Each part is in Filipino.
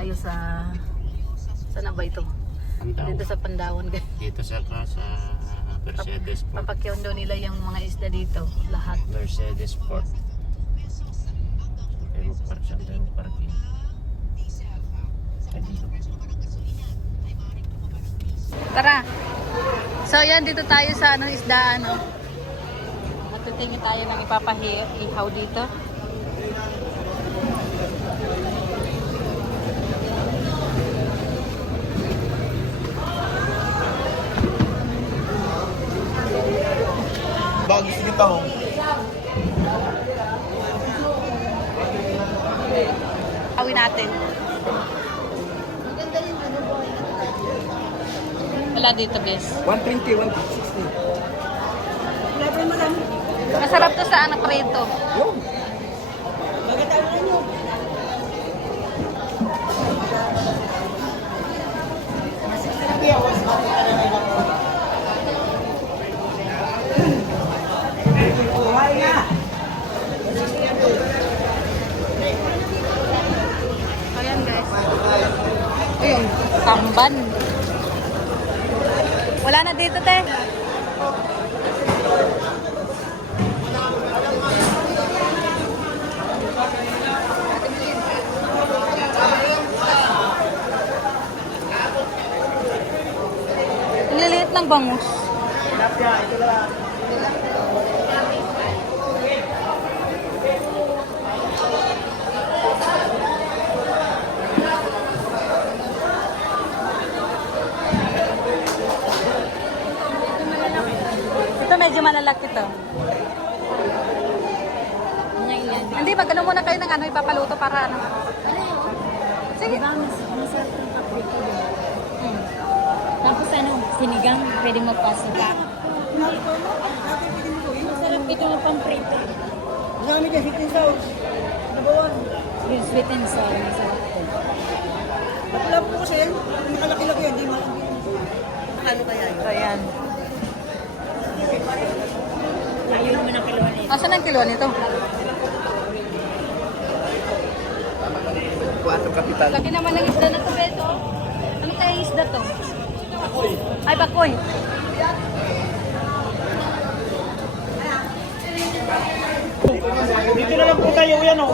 tayo sa... Saan na ba ito? Dito sa Pandawan. Dito sa Mercedes Port. Papakyaw daw nila yung mga isda dito. Lahat. Mercedes Port. Okay, magpark saan tayo parking. Tara. So yan, dito tayo sa isdaan. Matutingin tayo ng ipapahihaw dito. Baka gusto niyo tahong? Hawin natin. Wala dito, guys. 120, 160. Masarap to sa anak prito. Yung. Ayan, guys. Ayun, tamban. Wala na dito, te. Liliit lang bangus. Ito medyo malalaki to. Hindi, magano muna kayo ng ipapaluto para ano. Sige. Tapos sinigang, pwede magpasok. Masarap ito ng pamprito. Marami dyan, sweet and sour. Nabawan. Yung sweet and sour, masarap ito. Wala po kasi, nakalaki-laki yan, di malaki. Ano kaya yun? So, ayan. Ayun naman ang kiluan nito. Asan ang kilo nito? 4 kapital. Laki naman ng isda na to, Beto. Ano kaya isda to? Ay, bakoy. Dito na lang po tayo, yan o.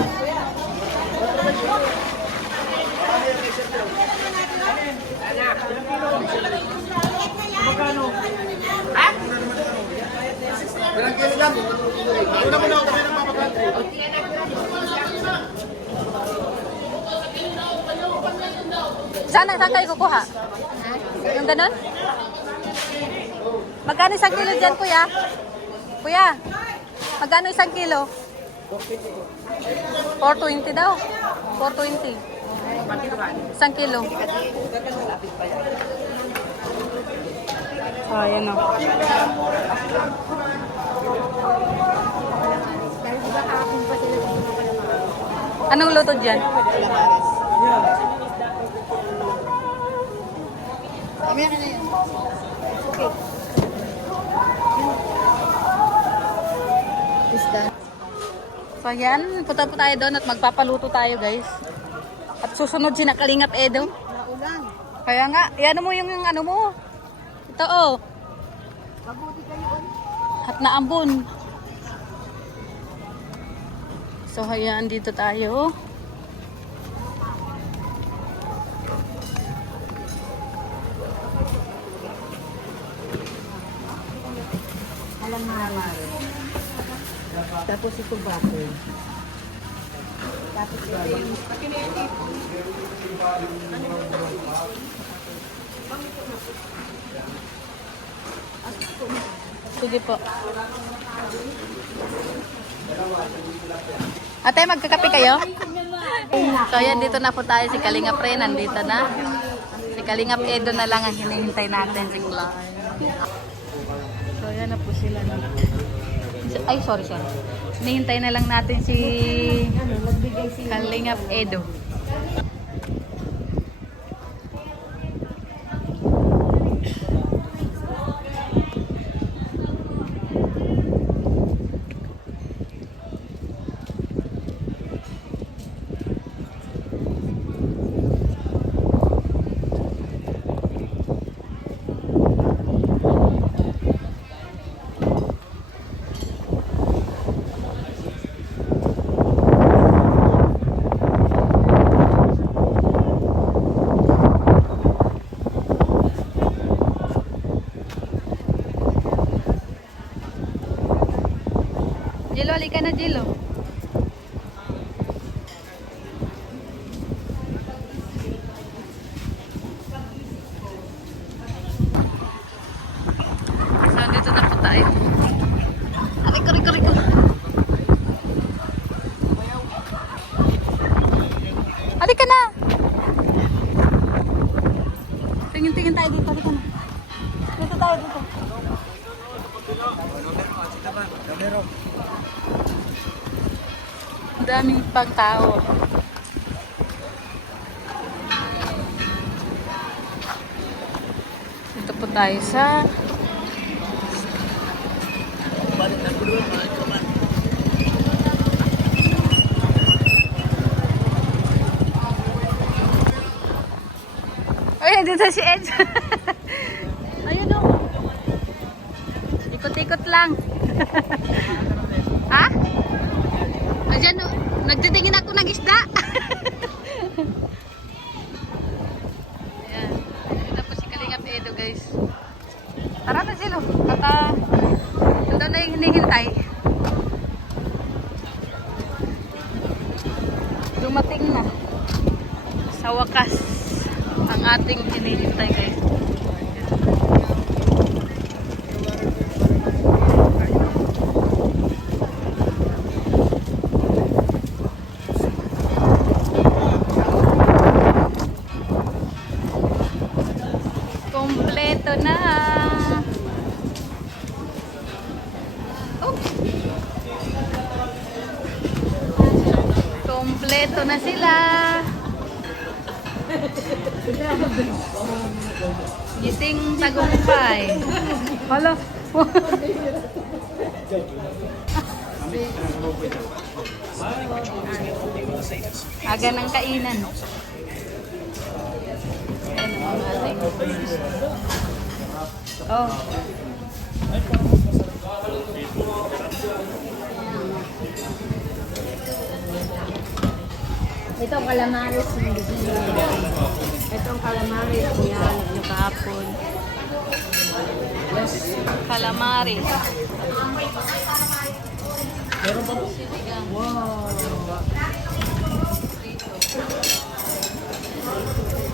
Magkano? Ha? Ilang kilo lang? Una mo na ako ng Papa Country. Saan kayo kukuha? Yung ganun? Magkano isang kilo dyan, kuya? Kuya, magkano isang kilo? 420 daw. 420. Isang kilo. So, ayan o. Anong luto dyan? So yan, punta po tayo doon at magpapaluto tayo, guys. At susunod si Kalingap Edo. Kaya nga, yan mo yung ano mo. Ito oh. At naambon. So ayan, dito tayo. Tapos ito bato. Tapos ito yung... Sige po. Ate, magkakape kayo? So ayan, dito na po tayo. Si Kalingap Ren, nandito na. Si Kalingap Edo na lang ang hinihintay natin. Si Clark. So ayan na po sila. Ay, sorry. Hinihintay na lang natin si Kalingap Edo. tayo dito. Dito na. Dito tayo dito. Ang daming pang tao. Dito po tayo sa ay, dito si Ed. Ayun o. Ikot-ikot lang. Ha? Ayan o. Nagtitingin ako ng isda. Ayan. Dito po si Kalingap Edo, guys. Tara na sila. Nandun na yung hinihintay. Dumating na. Sa wakas. Ang ating hinihintay, guys. Kompleto na. Oh. Kompleto na sila. Giting tagumpay. Hala. Aga ng kainan. Oh. Ito ang calamares. Ito ang calamares. Yan, nyo kahapon. Calamari. Meron pa po? Wow.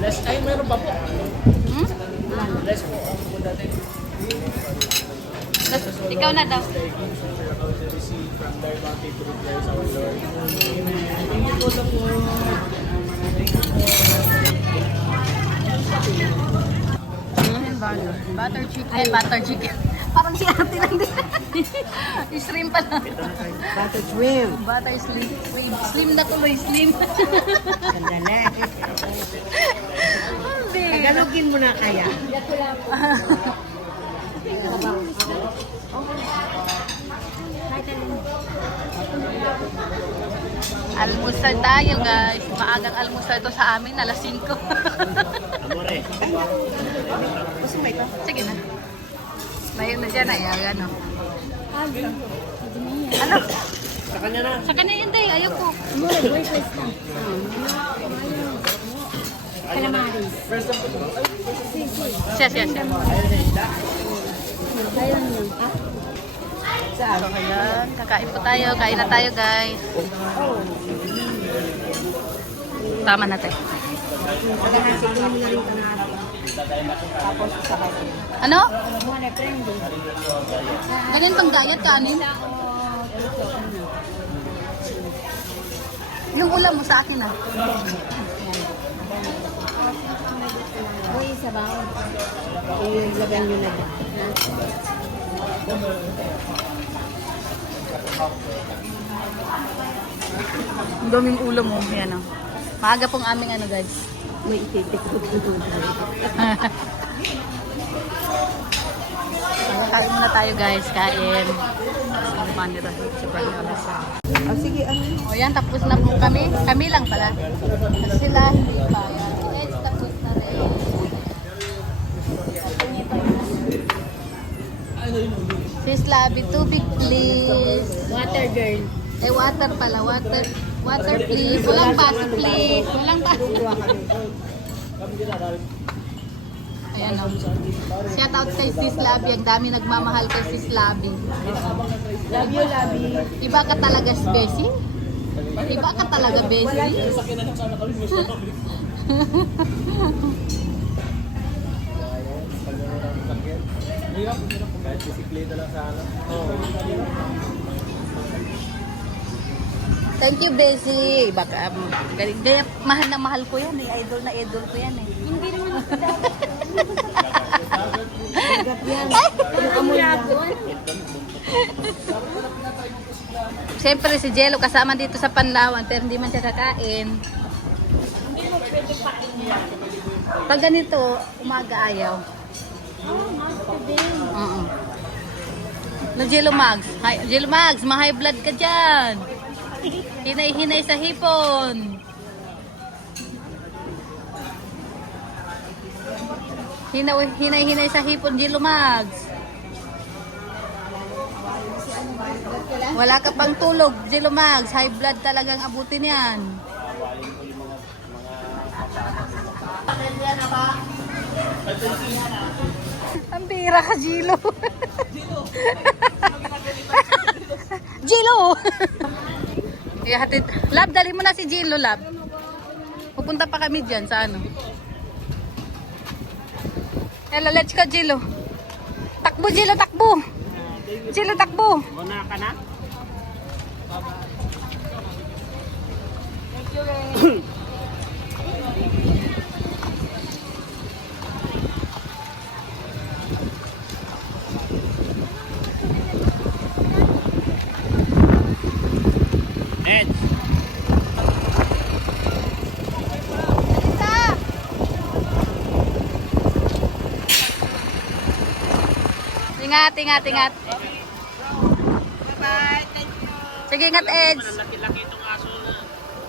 Less, ay meron pa po. Hmm? Less po ang po dati. Ikaw na daw. Butter chicken. Ay, butter chicken. Parang si ate lang din. Shrimp pala. Butter shrimp. Butter slim. Wait, slim na tuloy, slim. Ganda na. Hindi. Tagalogin mo na kaya. Almusal tayo, guys. Maagang almusal to sa amin, alas 5. Amore. Sige na. Layo na dyan, ay, ano. Ano? Sa kanya na. Sa kanya yun, day. Ayoko. Calamares. First time po. Siya. Ayun yun. So, ayan. Kakain po tayo. Kain na tayo, guys. Tama na tayo. Ano? Ganitong diet ka, ano? Yung ulam mo sa akin, ah. Uy, sabaw. Ilagyan nyo na dyan. Ang daming ulam mo. Yan, oh. Maaga pong aming ano, guys. May ititikot ko. Kain muna tayo, guys. Kain. Ano ba nila? Oh, sige, ano? O yan, tapos na po kami. Kami lang pala. Sila, hindi pa. Yan. Let's tapos na rin. Sis Labi, tubig please. Water girl. Eh, water pala. Water please. Walang baso please. Walang baso. Ayan o. Shout out kay Sis Labi. Ang dami nagmamahal kay Sis Labi. Love you, Labi. Iba ka talaga, Besi? Iba ka talaga, Besi? Kahit bisikleta lang sana. Thank you, Besi. Baka, gaya, mahal na mahal ko yan eh. Idol na idol ko yan eh. Hindi naman ako dapat. Bigat yan. Yung amoy yan. Siyempre si Jello kasama dito sa Panlawan pero hindi man siya kakain. Pag ganito, umaga ayaw. Na Jello Mags. Jello Mags, ma-high blood ka dyan. Hinay-hinay sa hipon. Hinay-hinay sa hipon, Jello Mags. Wala ka pang tulog, Jello Mags. High blood talagang abutin yan. Ang bira ka, Jello. Jello! Ihatid. Lab, dali mo na si Jello, Lab. Pupunta pa kami dyan sa ano. Hello, let's go, Jello. Takbo, Jello, takbo. Jello, takbo. Muna ka na? Edge. Ingat, ingat, ingat. Bye-bye. Thank you. Sige, ingat, Edge. Laki-laki itong aso na.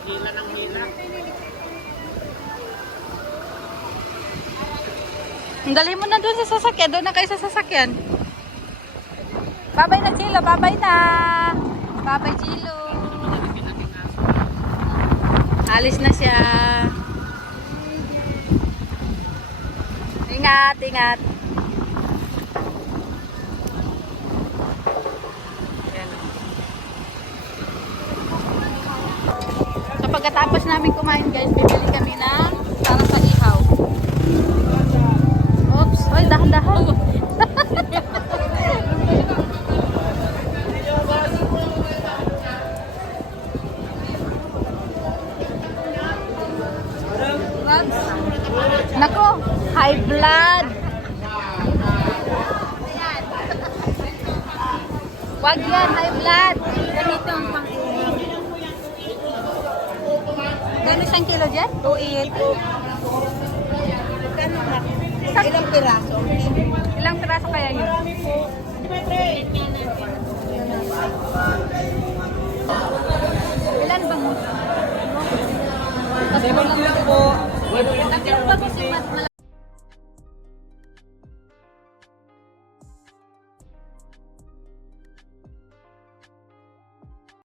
Hila ng hila. Ang dali mo na doon sa sasakyan. Doon na kayo sa sasakyan. Babay na, Jello. Babay na. Babay, Jello. Alis na siya. Ingat, ingat. Yan. So pagkatapos namin kumain guys, bibili kami ng sarap sa ihaw. Oops, oy, dahan-dahan. Nako, high blood. Wag yan, high blood. Ganito ang pang. Gano'n siyang kilo dyan? 2.8. Ilang piraso? Ilang piraso kaya yun? Ilan bang? 70 po. Ang